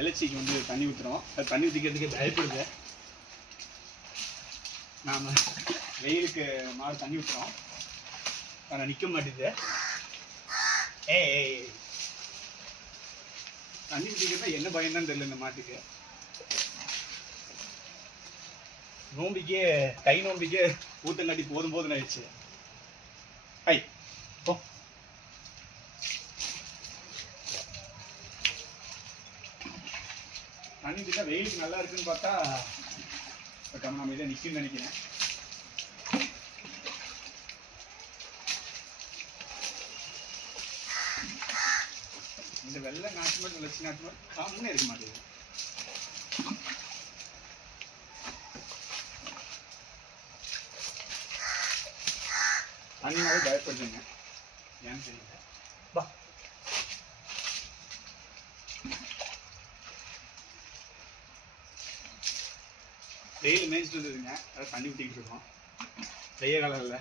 எலச்சிக்கு வந்து தண்ணி ஊற்றுறோம். அது தண்ணி ஊற்றிக்கிறதுக்கே பயப்படுது. நாம் வெயிலுக்கு மாடு தண்ணி ஊற்றுறோம். ஆனால் நிற்க மாட்டேது. ஏய் தண்ணி ஊற்றிக்கிறதா என்ன பயம்தான் தெரியல இந்த மாட்டுக்கு. நோம்பிக்கே தை நோம்பிக்கே ஊத்தங்காட்டி போதும் போதுன்னு ஆயிடுச்சு. ஐ போ. தண்ணி ஊற்றிட்டா வெயிலுக்கு நல்லா இருக்குன்னு பார்த்தா பட் நம்ம இதை நிற்குன்னு நினைக்கிறேன். இந்த வெள்ளை நாட்டு மாடு வளர்ச்சி நாட்டு மாடு காமனே இருக்க மாட்டேங்குது. தண்ணினாவே பயப்படுதுங்க, ஏன்னு தெரியல. பா வெயில் மேய்ச்சிட்டு வந்ததுங்க, அதை தண்ணி ஊற்றிக்கிட்டு இருக்கோம். வெய்ய காலம் இல்லை.